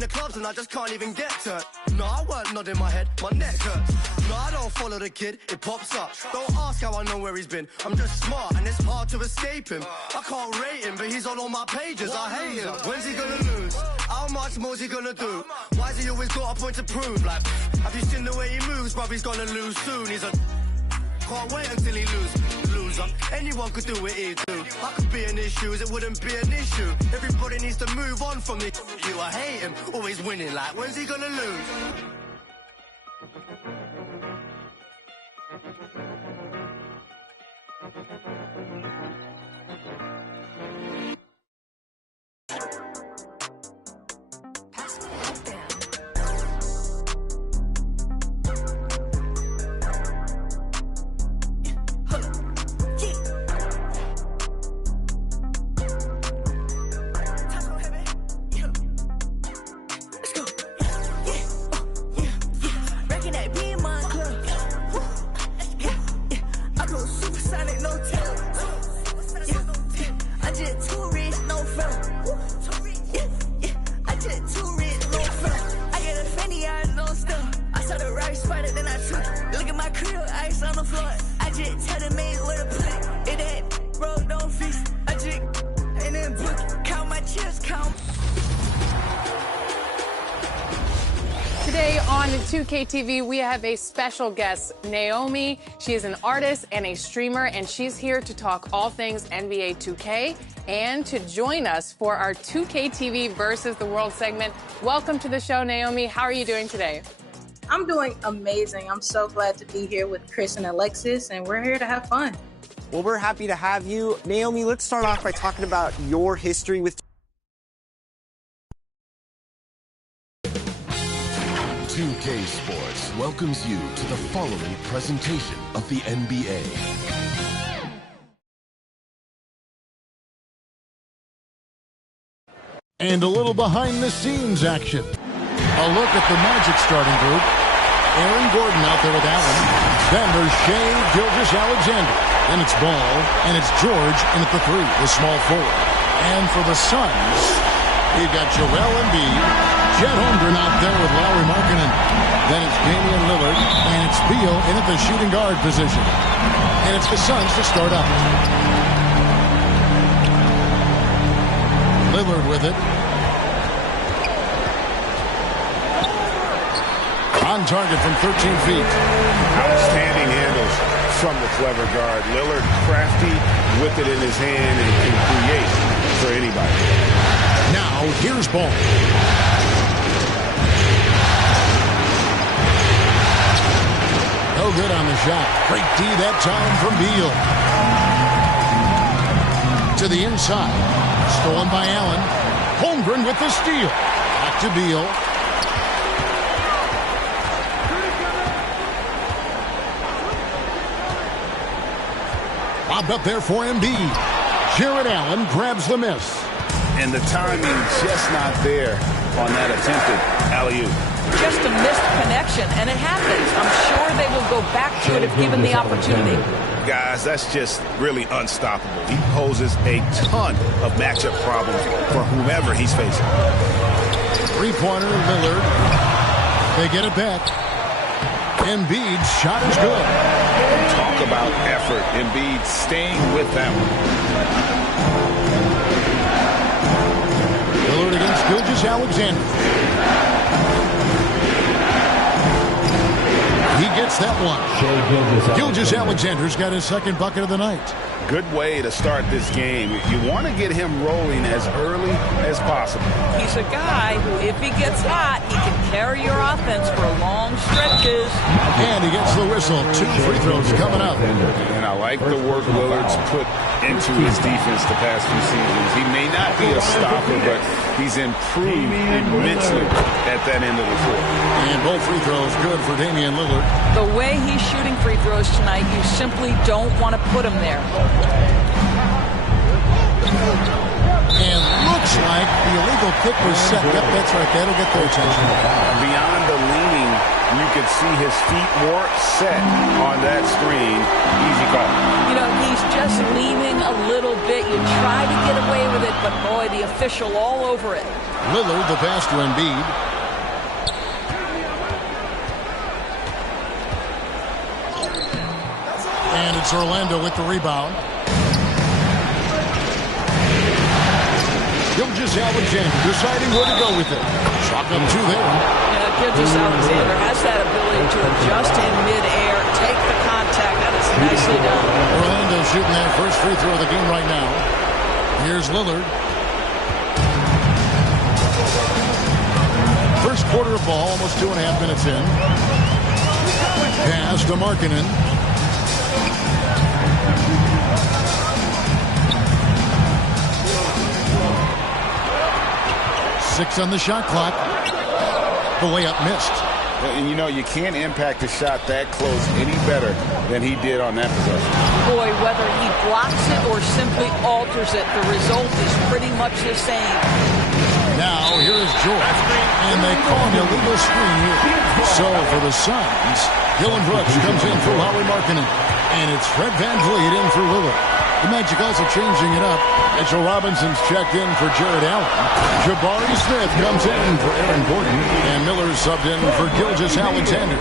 the clubs and I just can't even get to it. No, I weren't nodding my head, my neck hurts. No, I don't follow the kid, it pops up. Don't ask how I know where he's been, I'm just smart and it's hard to escape him. I can't rate him, but he's on all my pages, I hate him. When's he gonna lose? How much more's he gonna do? Why's he always got a point to prove? Like, have you seen the way he moves, bruv, he's gonna lose soon. He's a... Can't wait until he loser. Anyone could do what he do. I could be in his shoes, it wouldn't be an issue. Everybody needs to move on from the you. I hate him, always winning. Like, when's he gonna lose? Today on 2KTV, we have a special guest, Naomi. She is an artist and a streamer, and she's here to talk all things NBA 2K and to join us for our 2KTV versus the World segment. Welcome to the show, Naomi. How are you doing today? I'm doing amazing. I'm so glad to be here with Chris and Alexis, and we're here to have fun. Well, we're happy to have you. Naomi, let's start off by talking about your history with 2K Sports welcomes you to the following presentation of the NBA. And a little behind-the-scenes action. A look at the Magic starting group. Aaron Gordon out there with Allen. Then there's Shai Gilgeous-Alexander. Then it's Ball, and it's George in at the three, the small forward. And for the Suns, you've got Joel Embiid, Chet Holmgren out there with Lauri Markkanen. Then it's Damian Lillard, and it's Beal in at the shooting guard position. And it's the Suns to start up. Lillard with it. On target from 13 feet. Outstanding handles from the clever guard. Lillard crafty with it in his hand and can create for anybody. Now here's Ball. No good on the shot. Great D that time from Beal. To the inside. Stolen by Allen. Holmgren with the steal. Back to Beal. Lobbed up there for Embiid. Jared Allen grabs the miss. And the timing just not there on that attempted alley-oop. Just a missed connection, and it happens. I'm sure they will go back to it if given the opportunity. Guys, that's just really unstoppable. He poses a ton of matchup problems for whomever he's facing. Three-pointer, Lillard. They get it back. Embiid's shot is good. Talk about effort. Embiid staying with them. Lillard against Gilgeous-Alexander. He gets that one. Gilgeous-Alexander's got his second bucket of the night. Good way to start this game. You want to get him rolling as early as possible. He's a guy who, if he gets hot, he can carry your offense for long stretches. And he gets the whistle. 2 free throws coming up. And I like the work Lillard's put into his defense the past few seasons. He may not be a stopper, but he's improved immensely at that end of the floor. And both free throws good for Damian Lillard. The way he's shooting free throws tonight, you simply don't want to put him there. And looks like the illegal kick was set. Yep, that's right. That'll get their attention. Beyond the leaning, you could see his feet more set on that screen. Easy call. You know, he He's just leaning a little bit. You try to get away with it, but boy, the official all over it. Lillard, the pass to Embiid. And it's Orlando with the rebound. Gilgeous-Alexander deciding where to go with it. Shotgun two there. Yeah, Gilgeous-Alexander has that ability to adjust in midair, take the contact. That is nicely done. Orlando shooting that first free throw of the game right now. Here's Lillard. First quarter of ball, almost 2.5 minutes in. Pass to Markkanen. 6 on the shot clock. The layup missed. And you know, you can't impact a shot that close any better than he did on that possession. Boy, whether he blocks it or simply alters it, the result is pretty much the same. Now, here is George. And they call an illegal screen here. So, for the Suns, Dylan Brooks comes in for Lauri Markkanen. And it's Fred VanVleet in for Lillard. The Magic also changing it up. Mitchell Robinson's checked in for Jared Allen. Jabari Smith comes in for Aaron Gordon. And Miller subbed in for Gilgeous-Alexander.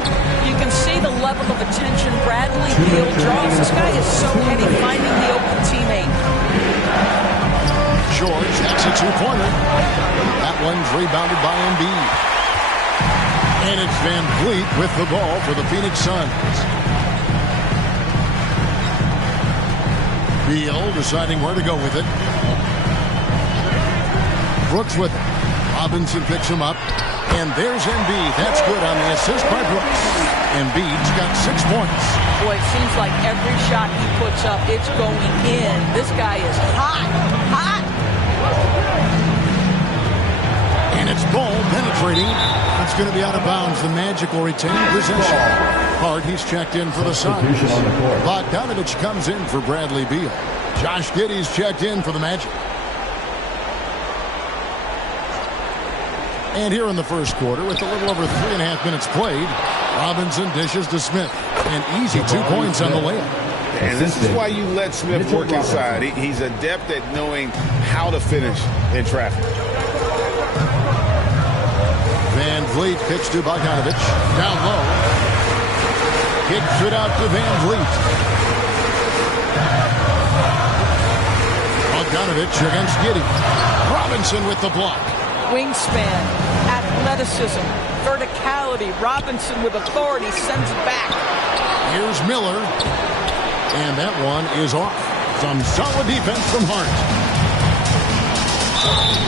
You can see the level of attention Bradley Beal draws. This guy is so heady finding the open teammate. George, that's a two-pointer. That one's rebounded by Embiid. And it's VanVleet with the ball for the Phoenix Suns. Beal deciding where to go with it. Brooks with it. Robinson picks him up. And there's Embiid. That's good on the assist by Brooks. Embiid's got 6 points. Boy, it seems like every shot he puts up, it's going in. This guy is hot, hot. And it's ball penetrating. It's going to be out of bounds. The Magic will retain possession. Hart, he's checked in for the Suns. Bogdanovich comes in for Bradley Beal. Josh Giddey's checked in for the Magic. And here in the first quarter, with a little over 3.5 minutes played, Robinson dishes to Smith. An easy 2 points on the layup. And this is why you let Smith work inside. He's adept at knowing how to finish in traffic. VanVleet pitch to Bogdanovich. Down low. Kicks it out to VanVleet. Bogdanovich against Giddey. Robinson with the block. Wingspan, athleticism, verticality. Robinson with authority sends it back. Here's Miller. And that one is off. Some solid defense from Hart.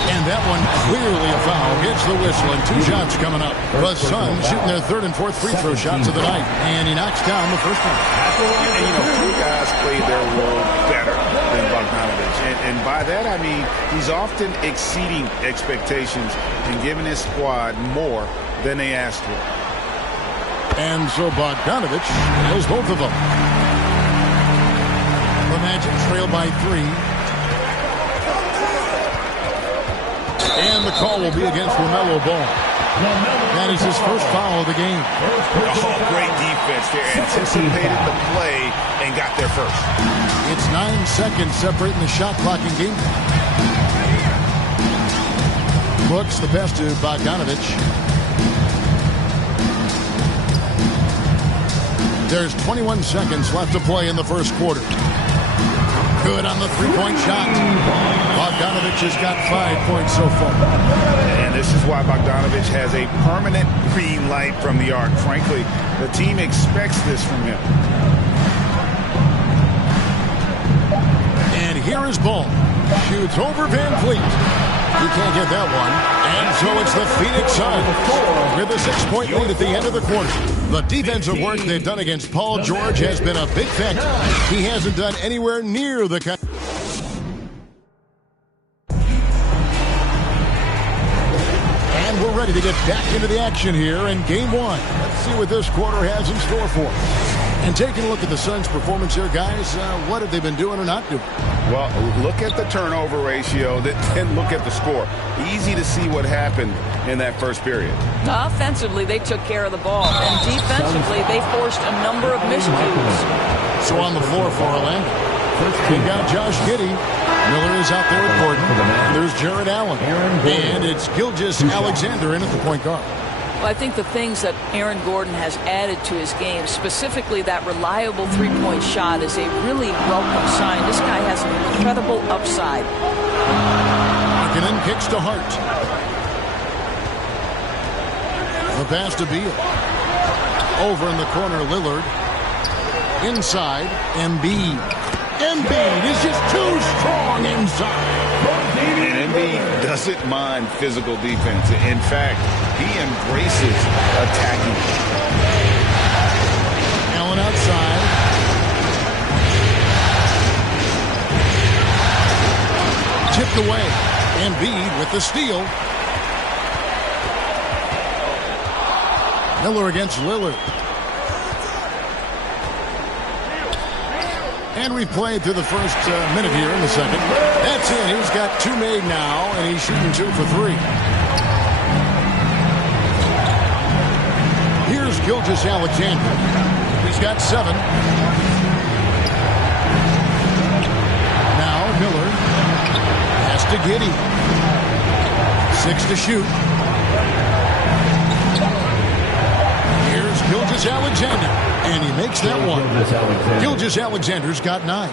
And that one clearly a foul. Gets the whistle and 2 shots coming up. The Suns shooting their 3rd and 4th free throw shots of the night. And he knocks down the first one. And you know, 2 guys played their role better than Bogdanovich. And by that I mean he's often exceeding expectations and giving his squad more than they asked for. And so Bogdanovich knows both of them. The Magic trail by 3. And the call will be against LaMelo Ball. That is his first foul of the game. Oh, great defense there. Anticipated the play and got there first. It's 9 seconds separating the shot clock and game. Brooks, the pass to Bogdanovich. There's 21 seconds left to play in the first quarter. Good on the 3-point shot. Bogdanovich has got 5 points so far. And this is why Bogdanovich has a permanent green light from the arc. Frankly, the team expects this from him. And here is Ball. Shoots over VanVleet. He can't get that one. And so it's the Phoenix Suns with a 6-point lead at the end of the quarter. The defensive work they've done against Paul George has been a big factor. He hasn't done anywhere near the kind. And we're ready to get back into the action here in Game 1. Let's see what this quarter has in store for us. And taking a look at the Suns' performance here, guys, what have they been doing or not doing? Well, look at the turnover ratio, then look at the score. Easy to see what happened in that first period. Offensively, they took care of the ball. And defensively, they forced a number of miscues. So on the floor for Orlando. They got Josh Giddey. Miller is out there with Gordon. And there's Jared Allen. And it's Gilgeous-Alexander in at the point guard. Well, I think the things that Aaron Gordon has added to his game, specifically that reliable three-point shot, is a really welcome sign. This guy has an incredible upside. Markkanen kicks to Hart. The pass to Beal. Over in the corner, Lillard. Inside, Embiid. Embiid is just too strong inside. And Embiid doesn't mind physical defense. In fact, he embraces attacking. Allen outside. Tipped away. Embiid with the steal. Miller against Lillard. And we've played through the first minute here in the second. That's it. He's got 2 made now, and he's shooting 2 for 3. Here's Gilgeous-Alexander. He's got 7. Now Miller has to Giddey. 6 to shoot. Here's Gilgeous-Alexander, and he makes that one. Gilgeous-Alexander's got 9.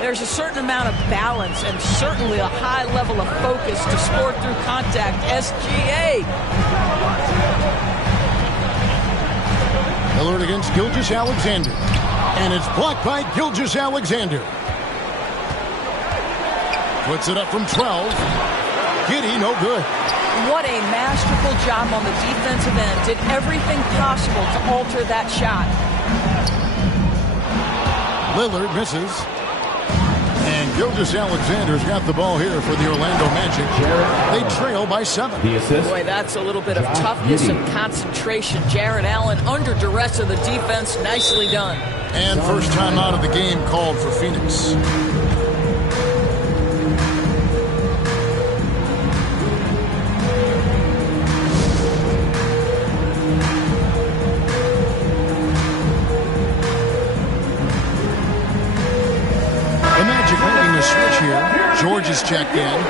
There's a certain amount of balance and certainly a high level of focus to score through contact. SGA. Miller against Gilgeous-Alexander, and it's blocked by Gilgeous-Alexander. Puts it up from 12. Giddey, no good. What a masterful job on the defensive end. Did everything possible to alter that shot. Lillard misses. And Gilgeous-Alexander's got the ball here for the Orlando Magic. They trail by 7. Boy, that's a little bit of toughness and concentration. Jared Allen under duress of the defense. Nicely done. And first time out of the game called for Phoenix. The Magic making the switch here. George is checked in.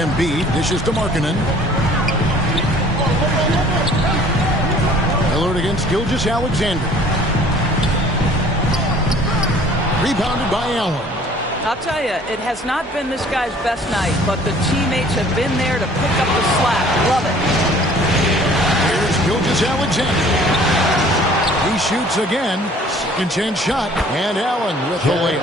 Embiid dishes to Markkanen. Lillard against Gilgeous-Alexander. Rebounded by Allen. I'll tell you, it has not been this guy's best night, but the teammates have been there to pick up the slack. Love it. Here's Gilgeous-Alexander. He shoots again. Second chance shot. And Allen with the layup.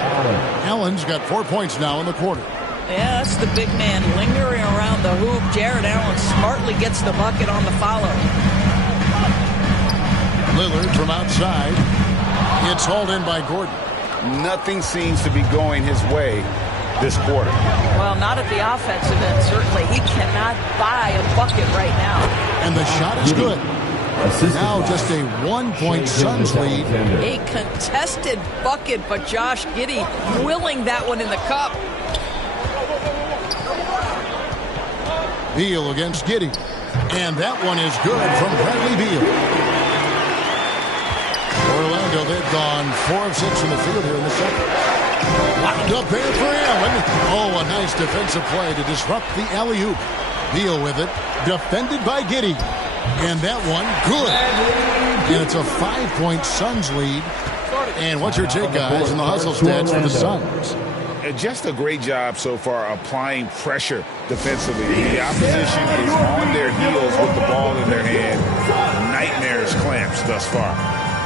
Allen's got 4 points now in the quarter. Yeah, that's the big man lingering around the hoop. Jared Allen smartly gets the bucket on the follow. Lillard from outside. It's hauled in by Gordon. Nothing seems to be going his way this quarter. Well, not at the offensive end, certainly. He cannot buy a bucket right now. And the shot is good. Now just a 1-point Suns lead. A contested bucket, but Josh Giddey willing that one in the cup. Beal against Giddey. And that one is good from Bradley Beal. Orlando, they've gone 4 of 6 from the field here in the second. Locked up there for Allen. Oh, a nice defensive play to disrupt the alley-oop. Beal with it. Defended by Giddey. And that one, good. And it's a 5-point Suns lead. And what's your take, guys, in the hustle stats for the Suns? Just a great job so far applying pressure defensively. The opposition is on their heels with the ball in their hand. Nightmares clamps thus far.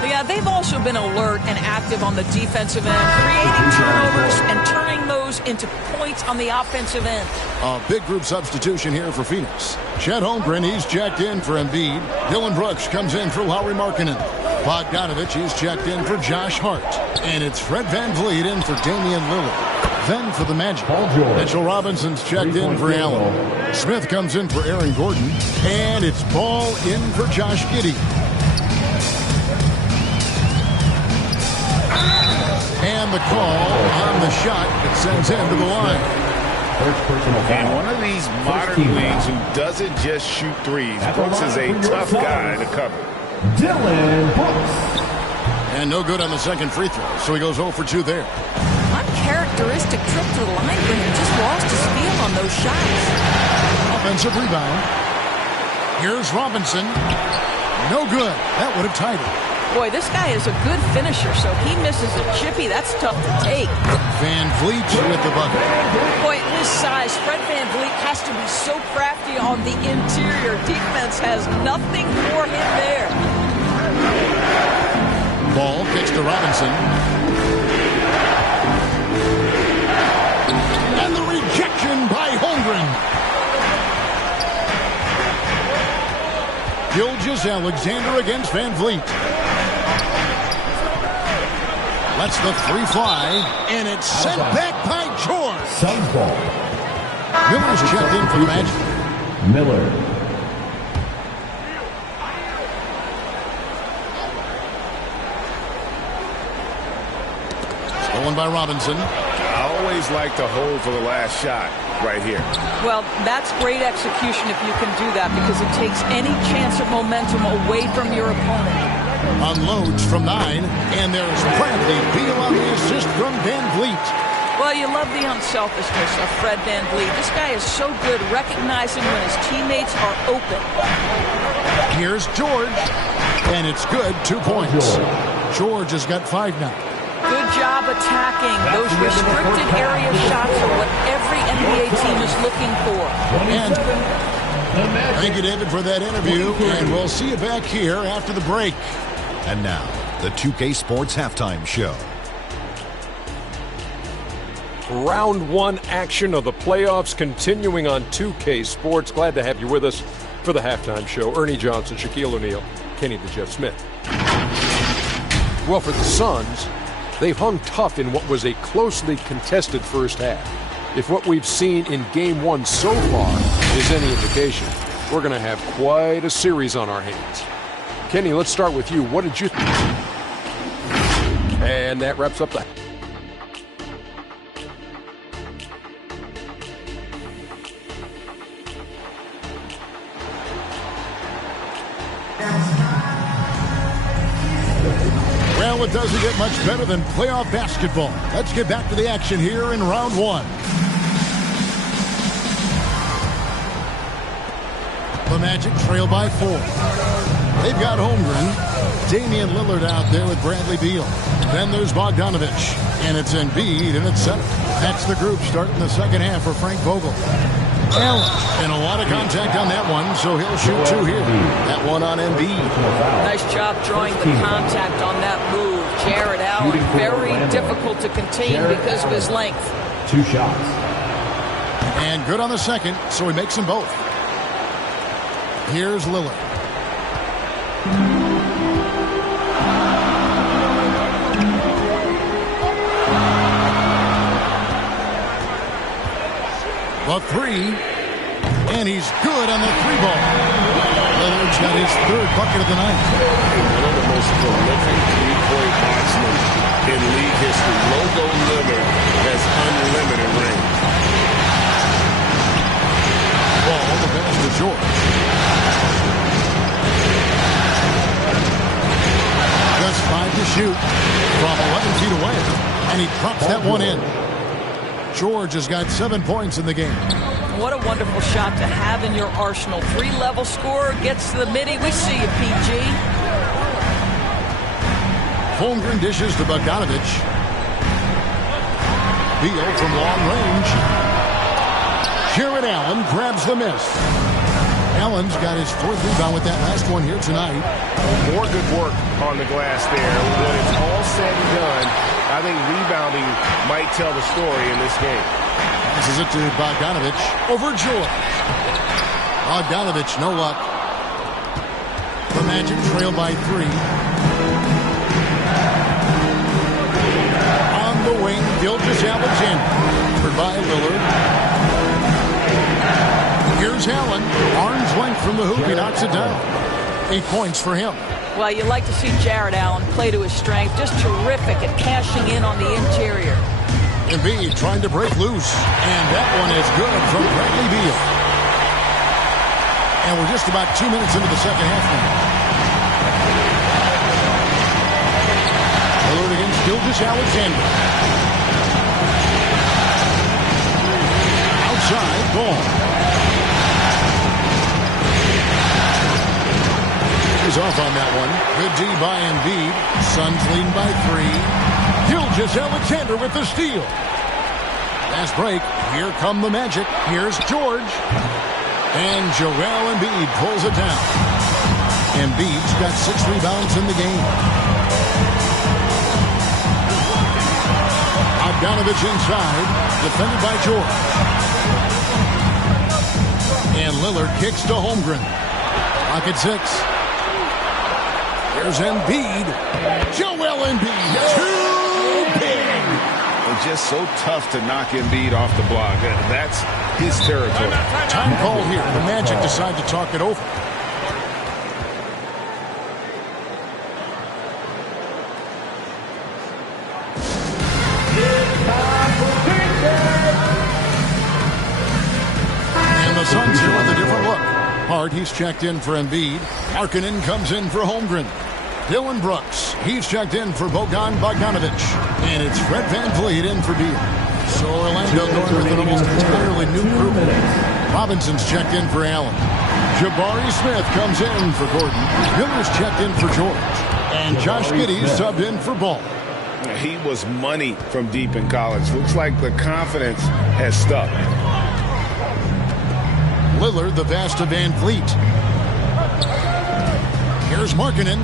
Yeah, they've also been alert and active on the defensive end, creating turnovers and turning those into points on the offensive end. A big group substitution here for Phoenix. Chet Holmgren, he's checked in for Embiid. Dylan Brooks comes in for Lauri Markkanen. Bogdanovich is checked in for Josh Hart. And it's Fred VanVleet in for Damian Lillard. Then for the Magic, Mitchell Robinson's checked in for Allen. Smith comes in for Aaron Gordon. And it's Ball in for Josh Giddey. And the call on the shot that sends him to the line. And one of these modern wings who doesn't just shoot threes. Brooks is a tough guy to cover. Dylan Brooks. And no good on the second free throw, so he goes 0 for 2 there. Uncharacteristic trip to the line for him. Just lost his feel on those shots. Offensive rebound. Here's Robinson. No good. That would have tied it. Boy, this guy is a good finisher, so he misses a chippy. That's tough to take. Van Vliet with the bucket. Boy, at his size, Fred Van Vliet has to be so crafty on the interior. Defense has nothing for him there. Ball kicks to Robinson. And the rejection by Holmgren. Gilgeous-Alexander against Van Vliet. Lets the three fly, and it's sent back by George. Suns ball. Miller's checked in for the Magic. Miller. Stolen by Robinson. I always like to hold for the last shot right here. Well, that's great execution if you can do that, because it takes any chance of momentum away from your opponent. Unloads from 9, and there's Bradley Beal on the assist from Van Vliet. Well, you love the unselfishness of Fred Van Vliet. This guy is so good recognizing when his teammates are open. Here's George, and it's good. 2 points. George has got 5 now. Good job attacking. Those restricted area shots are what every NBA team is looking for. And thank you, David, for that interview, and we'll see you back here after the break. And now, the 2K Sports Halftime Show. Round 1 action of the playoffs continuing on 2K Sports. Glad to have you with us for the halftime show. Ernie Johnson, Shaquille O'Neal, Kenny the Jeff Smith. Well, for the Suns, they've hung tough in what was a closely contested first half. If what we've seen in Game 1 so far is any indication, we're going to have quite a series on our hands. Kenny, let's start with you. What did you think? And that wraps up the... Well, it doesn't get much better than playoff basketball. Let's get back to the action here in round 1. The Magic trail by 4. They've got Holmgren, Damian Lillard out there with Bradley Beal. Then there's Bogdanovich, and it's Embiid, and it's center. That's the group starting the second half for Frank Vogel. Allen, and a lot of contact on that one, so he'll shoot 2 here. That one on Embiid. Nice job drawing the contact on that move. Jared Allen, very difficult to contain because of his length. 2 shots. And good on the second, so he makes them both. Here's Lillard. The 3, and he's good on the 3 ball. Lillard's got his 3rd bucket of the night. One of the most prolific three-point marksmen in league history. Logo Lillard has unlimited range. Ball, the pass to George. Just 5 to shoot from 11 feet away, and he drops that one in. George has got 7 points in the game. What a wonderful shot to have in your arsenal. 3-level scorer, gets to the midi. We see you, PG. Holmgren dishes to Bogdanovich. Beal from long range. Jared Allen grabs the miss. Allen's got his 4th rebound with that last one here tonight. More good work on the glass there. When it's all said and done, I think rebounding might tell the story in this game. This is it to Bogdanovich over George. Bogdanovich, no luck. The Magic trail by 3. On the wing, Gilgeous-Alexander. Covered by Lillard. Here's Allen. Arm's length from the hoop. He knocks it down. 8 points for him. Well, you like to see Jared Allen play to his strength. Just terrific at cashing in on the interior. Embiid trying to break loose. And that one is good from Bradley Beal. And we're just about 2 minutes into the second half now. Lillard against Gilgeous-Alexander. Outside, ball. He's off on that one. Good D by Embiid. Suns leading by 3. Gilgeous-Alexander with the steal. Last break. Here come the Magic. Here's George. And Joel Embiid pulls it down. Embiid's got 6 rebounds in the game. Bogdanovich inside, defended by George. And Lillard kicks to Holmgren. Clock at 6. Here's Embiid. Joel Embiid, too big. It's just so tough to knock Embiid off the block. That's his territory. Time call here. The Magic decide to talk it over. Suns here with a different look. Hart, he's checked in for Embiid. Markkanen comes in for Holmgren. Dylan Brooks, he's checked in for Bogdanovich. And it's Fred VanVleet in for Beal. So Orlando going with an almost entirely new group. Robinson's checked in for Allen. Jabari Smith comes in for Gordon. Miller's checked in for George. And Josh Giddey's subbed in for Ball. He was money from deep in college. Looks like the confidence has stuck. Lillard, the pass to VanVleet. Here's Markkanen.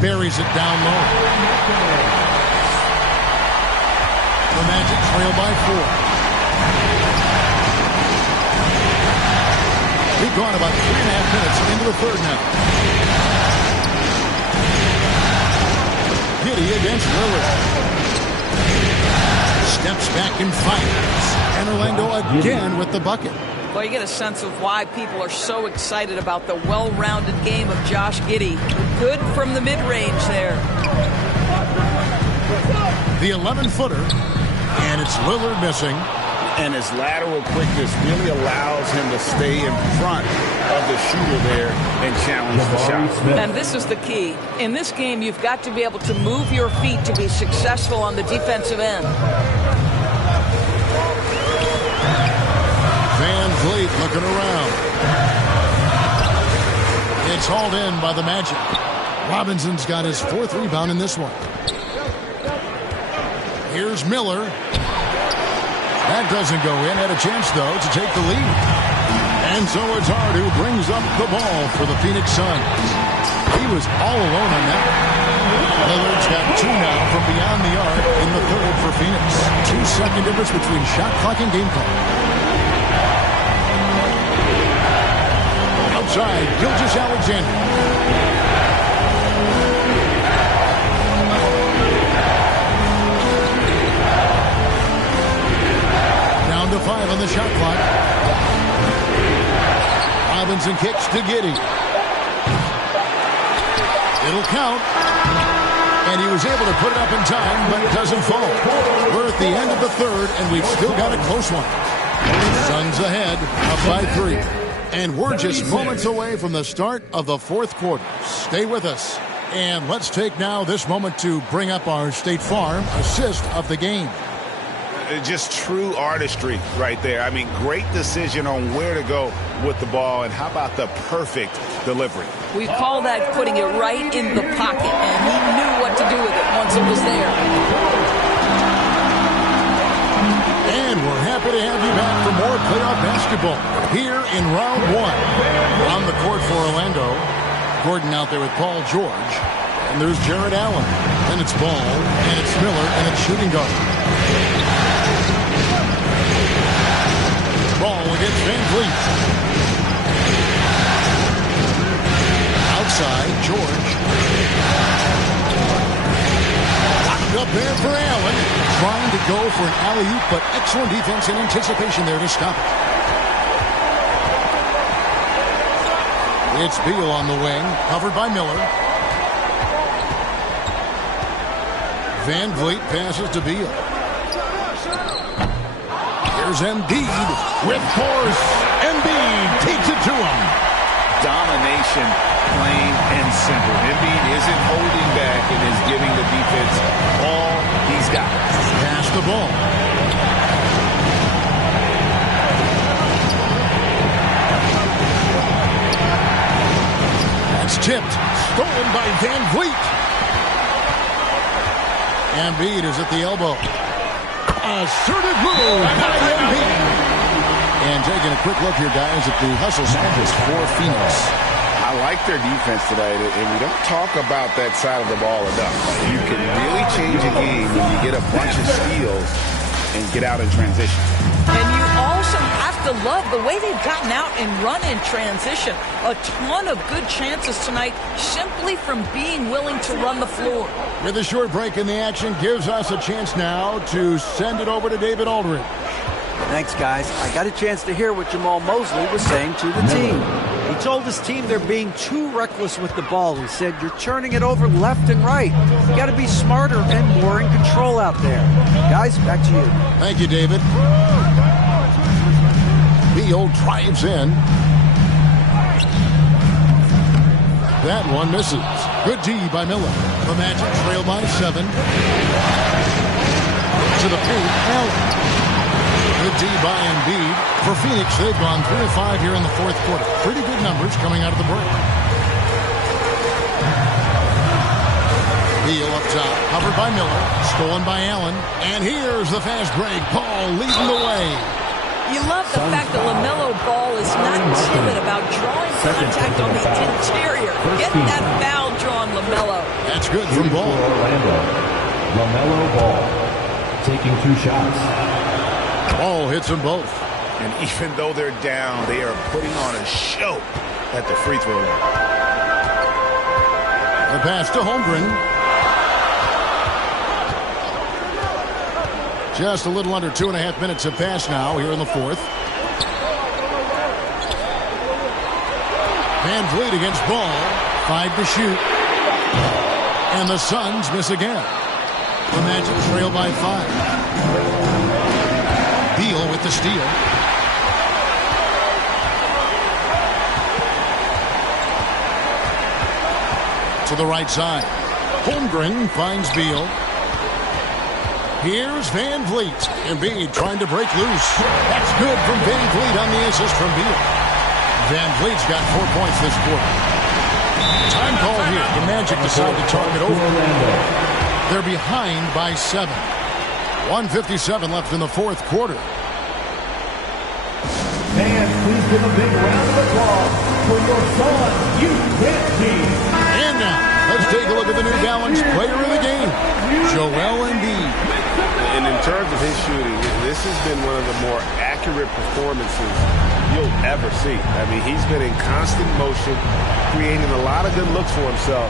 Buries it down low. The Magic trail by 4. We've gone about 3.5 minutes into the third now. Giddey against Lillard. Steps back and fires. And Orlando again with the bucket. Well, you get a sense of why people are so excited about the well-rounded game of Josh Giddey. Good from the mid-range there. The 11-footer, and it's Lillard missing. And his lateral quickness really allows him to stay in front of the shooter there and challenge the shot. And this is the key. In this game, you've got to be able to move your feet to be successful on the defensive end. VanVleet looking around. It's hauled in by the Magic. Robinson's got his 4th rebound in this one. Here's Miller. That doesn't go in. Had a chance, though, to take the lead. And so it's Hart who brings up the ball for the Phoenix Suns. He was all alone on that. Lillard's got 2 now from beyond the arc in the third for Phoenix. 2-second difference between shot clock and game clock. Outside, Gilgeous-Alexander. Down to 5 on the shot clock. Robinson kicks to Giddey. It'll count. And he was able to put it up in time, but it doesn't fall. We're at the end of the third, and we've still got a close one. Suns ahead, up by 3. And we're just moments away from the start of the fourth quarter. Stay with us. And let's take now this moment to bring up our State Farm assist of the game. Just true artistry right there. I mean, great decision on where to go with the ball. And how about the perfect delivery? We call that putting it right in the pocket. And he knew what to do with it once it was there. And we're happy to have you back for more playoff basketball here in round 1. On the court for Orlando, Gordon out there with Paul George. And there's Jared Allen. And it's Ball. And it's Miller. And it's shooting guard. Ball against VanVleet. Outside, George. Up there for Allen. Trying to go for an alley-oop, but excellent defense and anticipation there to stop it. It's Beal on the wing, covered by Miller. VanVleet passes to Beal. Here's Embiid with force. Embiid takes it to him. domination, plain and simple. Embiid isn't holding back and is giving the defense all he's got. Pass the ball. That's tipped. Stolen by Van Vliet. Embiid is at the elbow. Assertive move by Embiid. And taking a quick look here, guys, at the hustle samples for Phoenix. I like their defense tonight, and we don't talk about that side of the ball enough. You can really change a game when you get a bunch of steals and get out in transition. And you also have to love the way they've gotten out and run in transition. A ton of good chances tonight simply from being willing to run the floor. With a short break in the action, gives us a chance now to send it over to David Aldridge. Thanks, guys. I got a chance to hear what Jamal Mosley was saying to the team. He told his team they're being too reckless with the ball. He said, you're turning it over left and right. You got to be smarter and more in control out there. Guys, back to you. Thank you, David. Beal drives in. That one misses. Good D by Miller. The Magic trail by 7. To the paint, Allen. Good D by Embiid. For Phoenix, they've gone 3 of 5 here in the fourth quarter. Pretty good numbers coming out of the break. Beal up top, covered by Miller, stolen by Allen. And here's the fast break. Paul leading the way. You love the fact that LaMelo Ball is not timid about drawing contact on the interior. Get that foul drawn, LaMelo. That's good from Ball. LaMelo Ball taking 2 shots. Ball hits them both. And even though they're down, they are putting on a show at the free throw line. The pass to Holmgren. Just a little under 2.5 minutes have passed now here in the fourth. Van Vliet against Ball. 5 to shoot. And the Suns miss again. The Magic trail by 5. Beal with the steal. To the right side. Holmgren finds Beal. Here's Van Vliet. Embiid trying to break loose. That's good from Van Vliet on the assist from Beal. Van Vliet's got 4 points this quarter. Time call here. The Magic decide to talk it over. They're behind by 7. 1:57 left in the fourth quarter. Fans, please give a big round of applause for your son, team. And now, let's take a look at the New Balance player of the game, Joel Embiid. And in terms of his shooting, this has been one of the more accurate performances you'll ever see. I mean, he's been in constant motion, creating a lot of good looks for himself.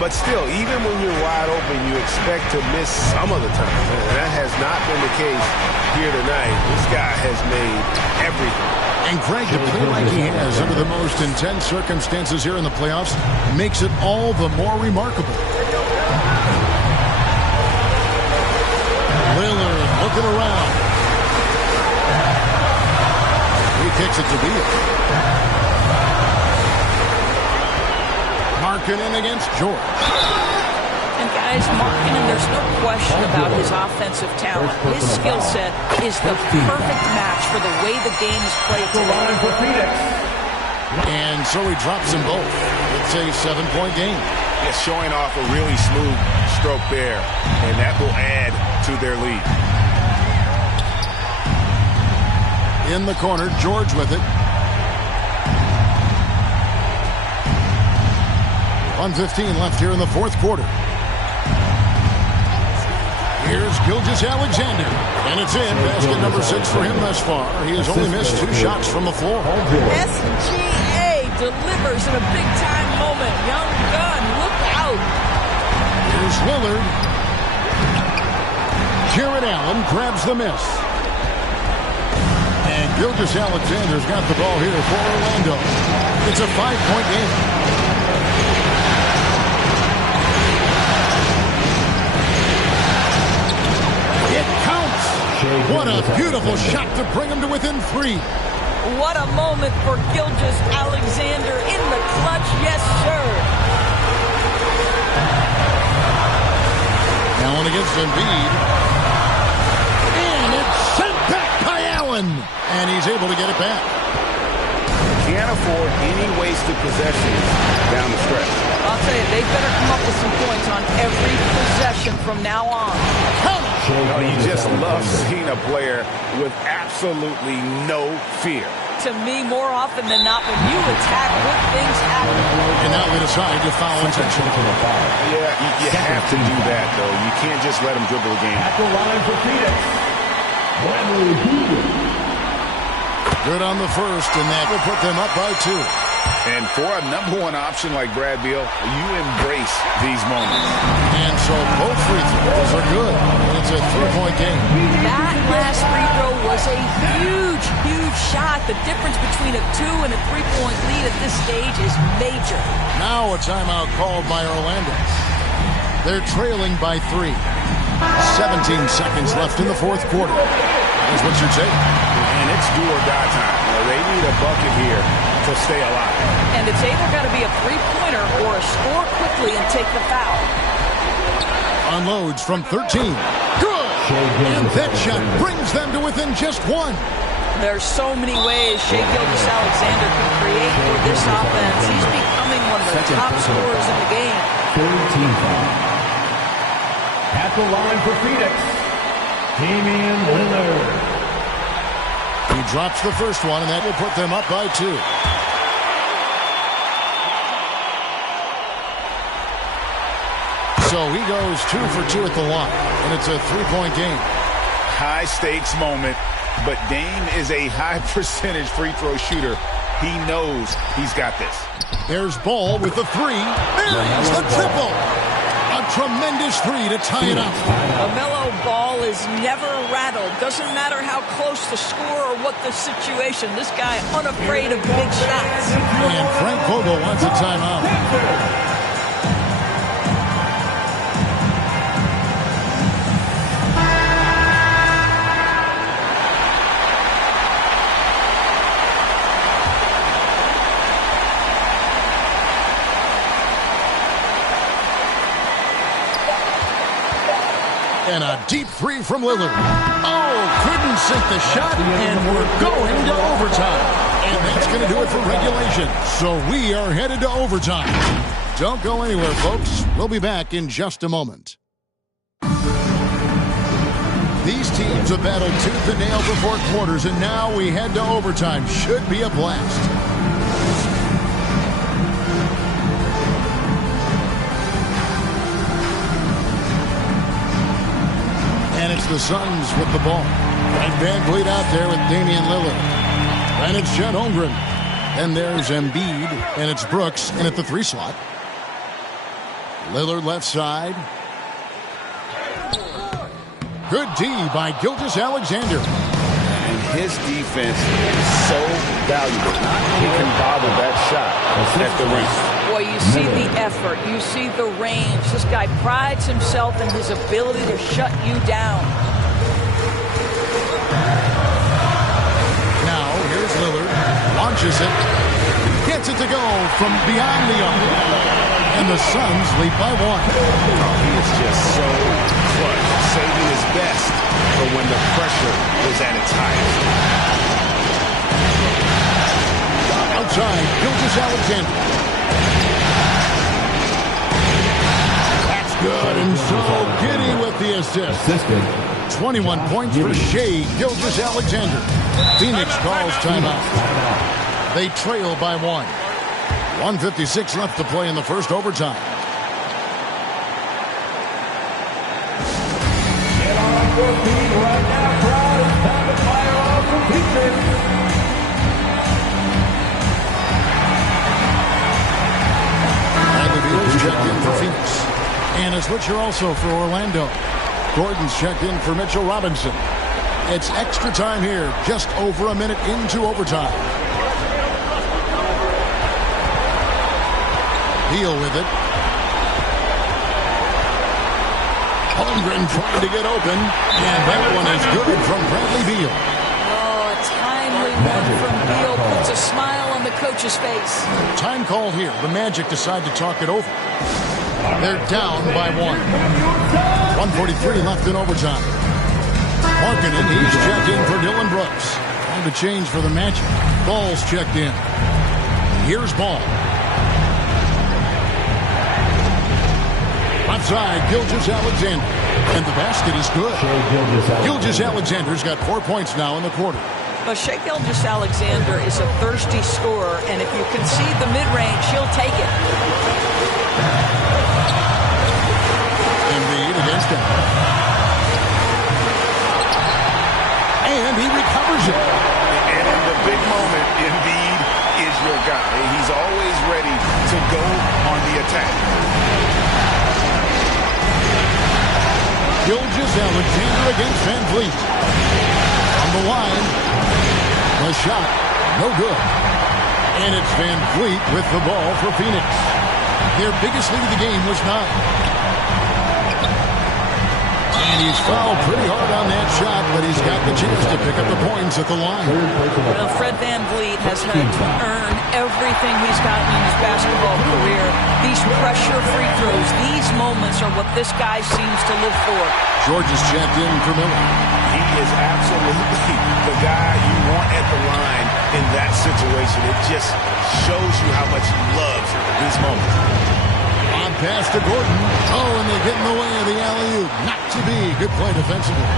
But still, even when you're wide open, you expect to miss some of the time. And that has not been the case here tonight. This guy has made everything. And Craig, to play like he has under the most intense circumstances here in the playoffs makes it all the more remarkable. Lillard looking around. He kicks it to Beal. Markkanen against George. And guys, Markkanen, there's no question about his offensive talent. His skill set is the perfect match for the way the game is played today. And so he drops them both. It's a 7-point game. Yes, showing off a really smooth stroke there, and that will add to their lead. In the corner, George with it. 1:15 left here in the fourth quarter. Here's Gilgeous-Alexander. And it's in. Basket number 6 for him thus far. He has only missed 2 shots from the floor. SGA delivers in a big-time moment. Young gun, look out. Here's Lillard. Jared Allen grabs the miss. And Gilgeous-Alexander's got the ball here for Orlando. It's a 5-point game. It counts. What a beautiful shot to bring him to within 3. What a moment for Gilgeous-Alexander in the clutch. Yes, sir. Allen against Embiid. And it's sent back by Allen. And he's able to get it back. Can't afford any wasted possessions down the stretch. I'll tell you, they better come up with some points on every possession from now on. You just love seeing a player with absolutely no fear. To me, more often than not, when you attack, good things happen. And now we decide to foul intentional. Yeah, you have to do that, though. You can't just let him dribble the game. At the line for Phoenix, Bradley Beal. Good on the first, and that will put them up by 2. And for a number one option like Brad Beal, you embrace these moments. And so both free throws are good. It's a 3-point game. That last free throw was a huge, huge shot. The difference between a 2 and a 3-point lead at this stage is major. Now a timeout called by Orlando. They're trailing by 3. 17 seconds left in the fourth quarter. That's what you're saying. And it's do or die time. They need a bucket here to stay alive. And it's either got to be a three-pointer or a score quickly and take the foul. Unloads from 13. Good! And that shot brings them to within just 1. There's so many ways Shai Gilgeous-Alexander can create for this offense. He's becoming one of the top scorers in the game. 13 foul. At the line for Phoenix, Damian Lillard. He drops the first one, and that will put them up by 2. So he goes 2 for 2 at the line, and it's a 3-point game. High stakes moment, but Dame is a high percentage free throw shooter. He knows he's got this. There's Ball with the 3. There's the triple. A tremendous 3 to tie it up. LaMelo Ball is never rattled. Doesn't matter how close the score or what the situation. This guy unafraid of big shots. And Frank Vogel wants a timeout. And a deep 3 from Lillard. Oh, couldn't sink the shot, and we're going to overtime. And that's going to do it for regulation. So we are headed to overtime. Don't go anywhere, folks. We'll be back in just a moment. These teams have battled tooth and nail for 4 quarters, and now we head to overtime. Should be a blast. And it's the Suns with the ball. And Van Vliet out there with Damian Lillard. And it's Chet Holmgren. And there's Embiid. And it's Brooks in at the 3 slot. Lillard left side. Good D by Gilgeous-Alexander. And his defense is so valuable. He can bobble that shot at the rim. Boy, you see the effort. You see the range. This guy prides himself in his ability to shut you down. Now, here's Lillard. Launches it. Gets it to go from beyond the arc. And the Suns lead by 1. He is just so clutch, saving his best for when the pressure is at its highest. Outside, Gilgeous-Alexander. That's good, and so Giddy with the assist. 21 points for Shai Gilgeous-Alexander. Phoenix calls timeout. They trail by 1. 1:56 left to play in the first overtime. Get on your feet right now, crowd. It's time to fire off the defense. Bradley Beal is checked in for Phoenix. And a switcher also for Orlando. Gordon's checked in for Mitchell Robinson. It's extra time here, just over a minute into overtime. Beal with it. Holmgren trying to get open. And that one is good from Bradley Beal. Oh, a timely one from Beal. coach's face. Time called here. The Magic decide to talk it over. They're down by 1. 1:43 left in overtime. Markkanen, he's checked in for Dylan Brooks. Time to change for the Magic. Ball's checked in. Here's Ball. Outside, Gilgeous-Alexander. And the basket is good. Gilgeous-Alexander's got 4 points now in the quarter. But Shai Gilgeous-Alexander is a thirsty scorer, and if you concede the mid-range, he'll take it. Embiid against him. And he recovers it. And in the big moment, Embiid is your guy. He's always ready to go on the attack. Gilgeous-Alexander against Van Vliet. On the line. The shot, no good. And it's Van Vliet with the ball for Phoenix. Their biggest lead of the game was 9. And he's fouled pretty hard on that shot, but he's got the chance to pick up the points at the line. Well, Fred Van Vliet has had to earn everything he's gotten in his basketball career. These pressure free throws, these moments are what this guy seems to live for. George is checked in for Miller. He is absolutely the guy you want at the line in that situation. It just shows you how much he loves these moments. On pass to Gordon. Oh, and they get in the way of the alley-oop. Not to be. Good play defensively.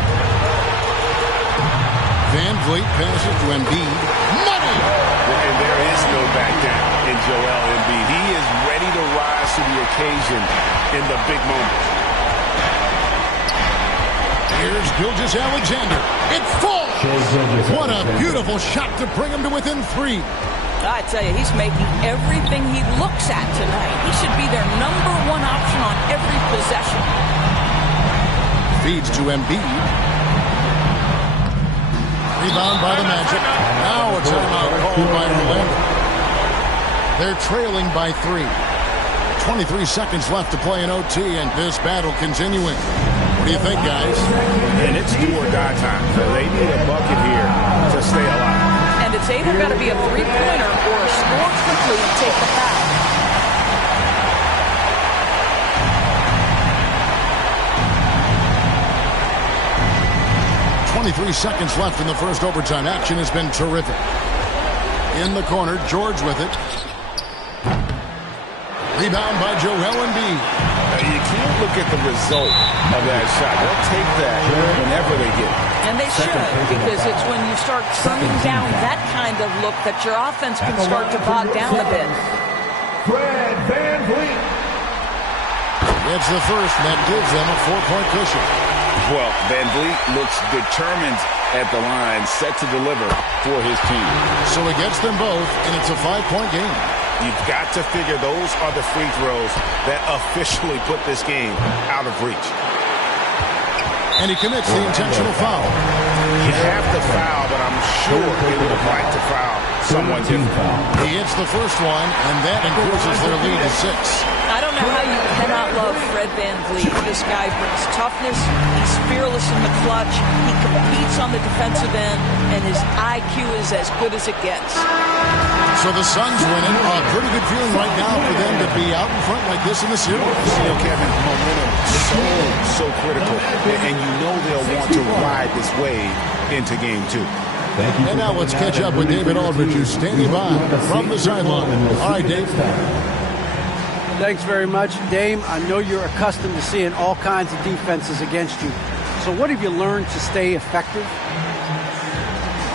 Van Vliet passes to Embiid. Money! And there is no back down in Joel Embiid. He is ready to rise to the occasion in the big moment. Here's Gilgeous-Alexander. It falls! What a beautiful shot to bring him to within 3. I tell you, he's making everything he looks at tonight. He should be their #1 option on every possession. Feeds to Embiid. Rebound by the Magic. Now a timeout called by Orlando. They're trailing by 3. 23 seconds left to play in OT, and this battle continuing. What do you think, guys? And it's do or die time. So they need a bucket here to stay alive. And it's either got to be a three-pointer or a score quickly and take the foul. .23 seconds left in the first overtime. Action has been terrific. In the corner, George with it. Rebound by Joel Embiid. You can't look at the result of that shot. They'll take that whenever they get it. And they should, because it's when you start turning down that kind of look that your offense can start to bog down a bit. Fred Van Vliet. It's the first, and that gives them a 4-point cushion. Well, Van Vliet looks determined at the line, set to deliver for his team. So he gets them both, and it's a 5-point game. You've got to figure those are the free throws that officially put this game out of reach. And he commits the intentional foul. You have to foul, but I'm sure he would have liked to foul someone different. He hits the first one, and that increases their lead to 6. I don't know how you cannot love Fred Van Vliet. This guy brings toughness. He's fearless in the clutch. He competes on the defensive end, and his IQ is as good as it gets. So the Suns winning. A pretty good feeling right now for them to be out in front like this in the series. You know, Kevin, momentum so critical, and you know they'll want to ride this wave into game 2. And now let's catch up with David Aldridge, who's standing by from the sideline. All right, Dave. Thanks very much, Dame. I know you're accustomed to seeing all kinds of defenses against you. So what have you learned to stay effective?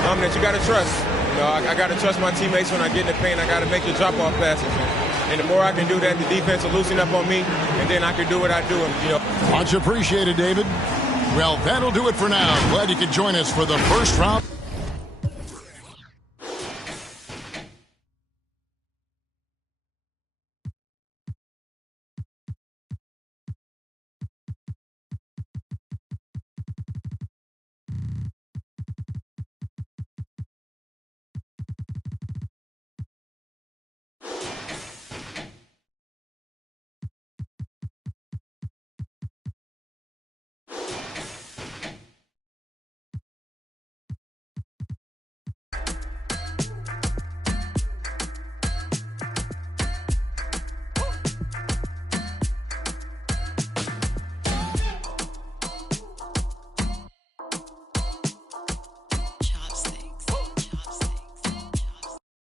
That you got to trust. You know, I got to trust my teammates when I get in the paint. I got to make the drop-off passes. And the more I can do that, the defense will loosen up on me, and then I can do what I do. And, you know. Much appreciated, David. Well, that'll do it for now. Glad you could join us for the first round.